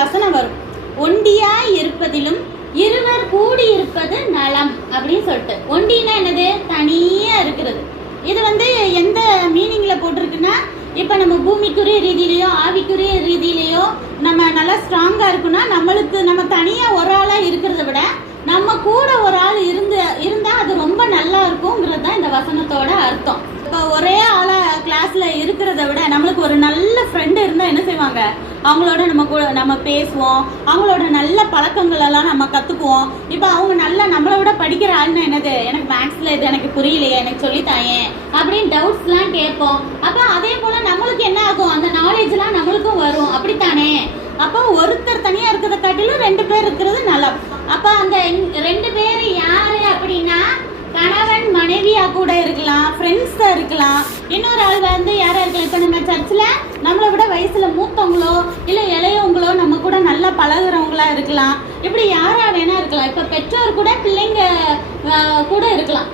வசனம் வரும், ஒண்டியாய் இருப்பதிலும் இருவர் கூடி இருப்பது நலம் அப்படின்னு சொல்லிட்டு. ஒண்டினா என்னது? தனியா இருக்கிறது. இது எந்த மீனிங்ல போட்டிருக்குன்னா, இப்ப நம்ம பூமிக்குரிய ரீதியிலையோ ஆவிக்குரிய ரீதியிலையோ நம்ம நல்லா ஸ்ட்ராங்கா இருக்குன்னா, நம்ம தனியா ஒரு ஆளா இருக்கிறத விட நம்ம கூட ஒரு ஆள் இருந்தா அது ரொம்ப நல்லா இருக்குங்கிறது தான் இந்த வசனத்தோட அர்த்தம். இப்போ ஒரே ஆளா கிளாஸ்ல இருக்கிறத விட நம்மளுக்கு ஒரு நல்ல ஃப்ரெண்டு இருந்தா என்ன செய்வாங்க, அவங்களோட நம்ம பேசுவோம், அவங்களோட நல்ல பழக்கங்கள் எல்லாம் நம்ம கத்துக்குவோம். இப்போ அவங்க நல்லா நம்மளை விட படிக்கிற ஆள்னா என்னது, எனக்கு மேக்ஸ்ல இது எனக்கு புரியலையே, எனக்கு சொல்லித்தாயேன் அப்படின்னு டவுட்ஸ்லாம் கேட்போம். அப்போ அதே போல நம்மளுக்கு என்ன ஆகும், அந்த நாலேஜ்லாம் நம்மளுக்கும் வரும், அப்படித்தானே? அப்போ ஒருத்தர் தனியா இருக்கிறத காட்டிலும் 2 பேர் இருக்கிறது நல்லா. அப்ப அந்த 2 பேர் யாரு அப்படின்னா, கணவன் மனைவியா கூட இருக்கலாம், ஃப்ரெண்ட்ஸா இருக்கலாம், இன்னொரு ஆள் யாரா இருக்கலாம். இப்ப நம்ம சர்ச்சில் நம்மளை விட வயசுல மூத்தவங்களோ இல்ல இளையவங்களோ நம்ம கூட நல்லா பழகுறவங்களா இருக்கலாம். இப்படி யாரா வேணா இருக்கலாம். இப்ப பெற்றோர் கூட பிள்ளைங்க கூட இருக்கலாம்.